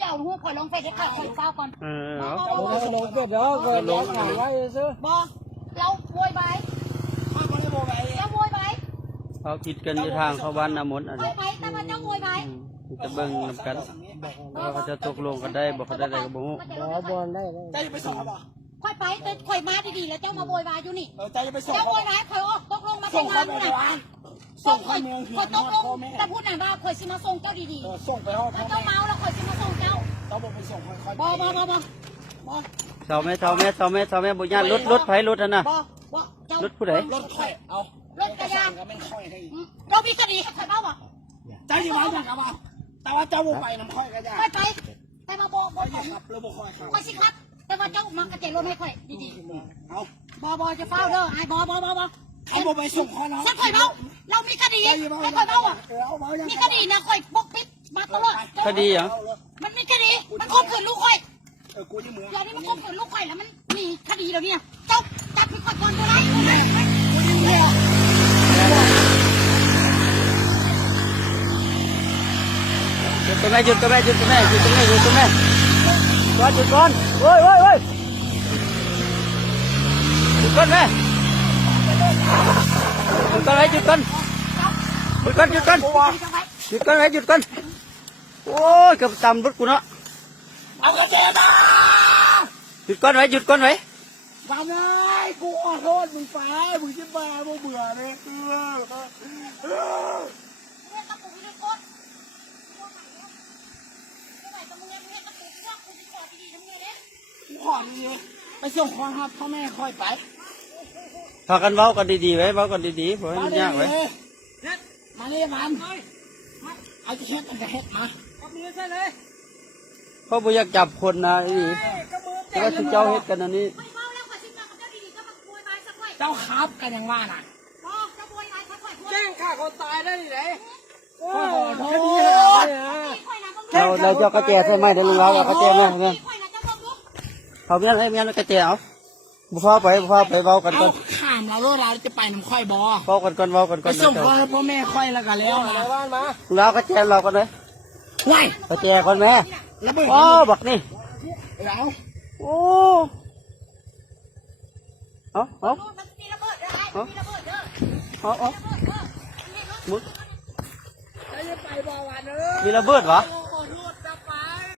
จะเอาหูข่อยลงไปเด็กข่อยเฝ้าก่อนลงเก็บแล้วก็ลงหาไว้ซื้อบ่เราโวยไปเราโวยไปเขาคิดกันอยู่ทางเข้าบ้านน้ำมนต์อะไร ไปแต่ว่าเจ้าโวยไปจะเบิ่งนำกันว่าเขาจะตกลงกันได้บอกเขาได้อะไรก็บอกบอลได้ใจจะไปส่งบ่ค่อยไปแต่ค่อยมาดีๆแล้วเจ้ามาโวยวายอยู่นี่ใจจะไปส่งเจ้าโวยวายค่อยออกตกลงมาส่งงานอยู่ไหนส่งค่อยตกลงแต่พูดหน่อยว่าค่อยสิมาส่งเจ้าดีๆส่งไปห้องเจ้าเมาแล้วค่อยสิมาส่งเจ้าบอกไปส่งค่อยบ่เท่าแม่บุญญาณรถไผรถนะบ่รถผู้ใดรถค่อยเอารถกระยานก็ไม่ค่อยให้เรามีคดีค่อยเมาบ่ใจจะมาอย่างกับบ่แต่ว่าเจ้าบ่ไปน้ำค่อยก็ได้ไปมาบ่ครับหรือบ่ค่อยครับค่อยสิครับแต่ว่าเจ้ามากระเจรถให้ค่อยดีๆเอาบ่จะเฝ้าเด้อไอ้บ่ใครบ่ไปส่งค่อยเนาะสักค่อยเมาเรามีคดีให้ค่อยเมาอ่ะมีคดีนะค่อยปกปิดมาตลอดคดีเหรอมันมีคดีมันข่มขืนลูกค่อยกูนี่เหมือนเดี๋ยวนี้มันข่มขืนลูกค่อยแล้วมันมีคดีแล้วเนี่ยเจ้าจับพี่ก่อนบ่ได้หยุดตัวแม่ก่อนโอ้ยหยุดก่อนแม่หยุดก่อนแม่หยุดก่อนโอ้ยกับตำรถกูเนาะเอากระเจี๊ยบหยุดก่อนไว้ทำไงกูขอโทษมึงไปมึงจะมามึงเบื่อเลยขอดีไปส่งคอยครับพ่อแม่คอยไปพากันเว้ากันดีๆไว้เว้ากันดีๆเพราะมันยากไว้มาเลยมันเอาจะเฮ็ดกันจะเฮ็ดมาเพราะบ่อยากจับคนนะนี่แต่ว่าสิเจ้าเฮ็ดกันอันนี้เจ้าครับกันยังว่าน่ะแจ้งฆ่าคนตายได้ไหนโอ้โหเราเจ้ากระเจี๊ยบใช่ไหมเดี๋ยวลุงเราเอากระเจี๊ยบมาเนี่ยเขาเมียนให้เมียนกระเจี๊ยบเอาบุฟ้าไปเว้ากันก่อนข้ามเราจะไปน้ำค่อยบ่เว้ากันก่อนไปส่งพ่อแม่ค่อยแล้วกันแล้วนะบ้านมาเรากระเจี๊ยบเรากันเลยกระเจี๊ยบก่อนแม่โอ้บักนี่แล้วโอ้เอามึงมีระเบิดวะ